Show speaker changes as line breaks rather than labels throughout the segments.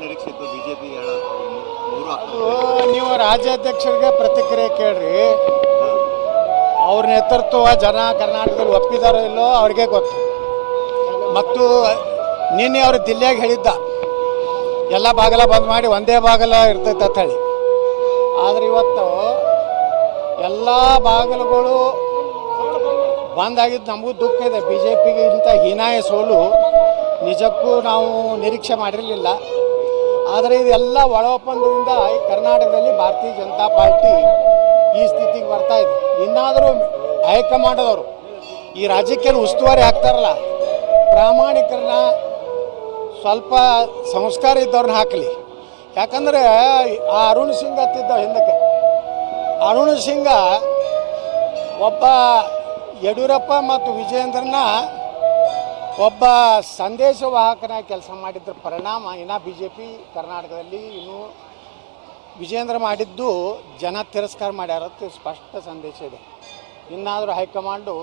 BJP
ನೀವು ರಾಜ್ಯಾಧ್ಯಕ್ಷರಿಗೆ ಪ್ರತಿಕ್ರಿಯೆ ಕೇಳ್ರಿ ಅವ್ರ ನೇತೃತ್ವ ಜನ ಕರ್ನಾಟಕದಲ್ಲಿ ಒಪ್ಪಿದಾರೋ ಇಲ್ಲೋ ಅವ್ರಿಗೆ ಗೊತ್ತು ಮತ್ತು ನಿನ್ನೆ ಅವರು ದಿಲ್ಲಿಯಾಗ ಹೇಳಿದ್ದ ಎಲ್ಲ ಬಾಗಲ ಬಂದ್ ಮಾಡಿ ಒಂದೇ ಬಾಗಲ ಇರ್ತೈತೆ ಅಂತ ಹೇಳಿ ಆದರೆ ಇವತ್ತು ಎಲ್ಲ ಬಾಗಿಲುಗಳು ಆಗಿದ್ದು ನಮಗೂ ದುಃಖ ಇದೆ ಬಿ ಜೆ ಹೀನಾಯ ಸೋಲು ನಿಜಕ್ಕೂ ನಾವು ನಿರೀಕ್ಷೆ ಮಾಡಿರಲಿಲ್ಲ ಆದರೆ ಇದೆಲ್ಲ ಒಳ ಒಪ್ಪಂದದಿಂದ ಕರ್ನಾಟಕದಲ್ಲಿ ಭಾರತೀಯ ಜನತಾ ಪಾರ್ಟಿ ಈ ಸ್ಥಿತಿಗೆ ಬರ್ತಾ ಇದೆ ಇನ್ನಾದರೂ ಹೈಕಮಾಂಡ್ ಅವರು ಈ ರಾಜ್ಯಕ್ಕೆ ಉಸ್ತುವಾರಿ ಹಾಕ್ತಾರಲ್ಲ ಪ್ರಾಮಾಣಿಕರನ್ನ ಸ್ವಲ್ಪ ಸಂಸ್ಕಾರ ಇದ್ದವ್ರನ್ನ ಹಾಕಲಿ ಯಾಕಂದರೆ ಆ ಅರುಣ್ ಸಿಂಗ್ ಹತ್ತಿದ್ದ ಹಿಂದಕ್ಕೆ ಅರುಣ್ ಸಿಂಗ ಒಬ್ಬ ಯಡಿಯೂರಪ್ಪ ಮತ್ತು ವಿಜಯೇಂದ್ರನ ಒಬ್ಬ ಸಂದೇಶವಾಹಕನ ಕೆಲಸ ಮಾಡಿದ್ರ ಪರಿಣಾಮ ಇನ್ನೂ ಬಿ ಜೆ ಪಿ ಕರ್ನಾಟಕದಲ್ಲಿ ಇನ್ನು ವಿಜೇಂದ್ರ ಮಾಡಿದ್ದು ಜನ ತಿರಸ್ಕಾರ ಮಾಡ್ಯಾರತ್ತು ಸ್ಪಷ್ಟ ಸಂದೇಶ ಇದೆ ಇನ್ನಾದರೂ ಹೈಕಮಾಂಡು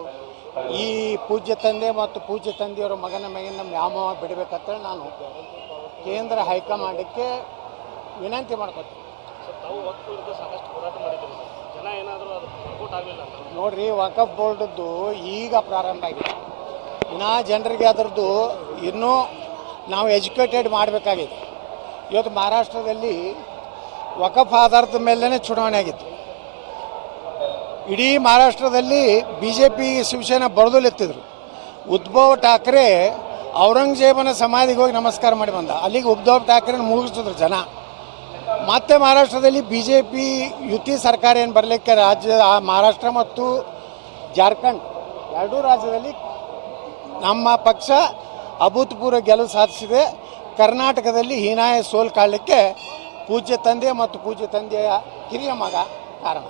ಈ ಪೂಜ್ಯ ತಂದೆ ಮತ್ತು ಪೂಜ್ಯ ತಂದೆಯವರ ಮಗನ ಮಗಿನ ವ್ಯಾಮೋಹ ಬಿಡಬೇಕಂತೇಳಿ ನಾನು ಕೇಂದ್ರ ಹೈಕಮಾಂಡಕ್ಕೆ ವಿನಂತಿ ಮಾಡ್ಕೊತೀನಿ ನೋಡ್ರಿ ವಕಫ್ ಬೋರ್ಡದ್ದು ಈಗ ಪ್ರಾರಂಭ ಆಗಿದೆ ನಾ ಜನರಿಗೆ ಅದರದ್ದು ಇನ್ನೂ ನಾವು ಎಜುಕೇಟೆಡ್ ಮಾಡಬೇಕಾಗಿದೆ ಇವತ್ತು ಮಹಾರಾಷ್ಟ್ರದಲ್ಲಿ ವಕಫ್ ಆಧಾರದ ಮೇಲೇ ಚುನಾವಣೆ ಆಗಿತ್ತು ಇಡೀ ಮಹಾರಾಷ್ಟ್ರದಲ್ಲಿ ಬಿ ಜೆ ಪಿ ಶಿವಸೇನಾ ಎತ್ತಿದ್ರು ಉದ್ಭವ್ ಠಾಕ್ರೆ ಔರಂಗಜೇಬನ ಸಮಾಧಿಗೆ ಹೋಗಿ ನಮಸ್ಕಾರ ಮಾಡಿ ಬಂದ ಅಲ್ಲಿಗೆ ಉದ್ಧವ್ ಠಾಕ್ರೆ ಮುಗಿಸಿದ್ರು ಜನ ಮತ್ತೆ ಮಹಾರಾಷ್ಟ್ರದಲ್ಲಿ ಬಿ ಜೆ ಪಿ ಯುತಿ ಸರ್ಕಾರ ಏನು ಬರಲಿಕ್ಕೆ ರಾಜ್ಯ ಮಹಾರಾಷ್ಟ್ರ ಮತ್ತು ಜಾರ್ಖಂಡ್ ಎರಡೂ ರಾಜ್ಯದಲ್ಲಿ ನಮ್ಮ ಪಕ್ಷ ಅಭೂತಪೂರ್ವ ಗೆಲುವು ಸಾಧಿಸಿದೆ ಕರ್ನಾಟಕದಲ್ಲಿ ಹೀನಾಯ ಸೋಲು ಕಾಣಲಿಕ್ಕೆ ಪೂಜ್ಯ ತಂದೆ ಮತ್ತು ಪೂಜ್ಯ ತಂದೆಯ ಕಿರಿಯ ಮಗ ಕಾರಣ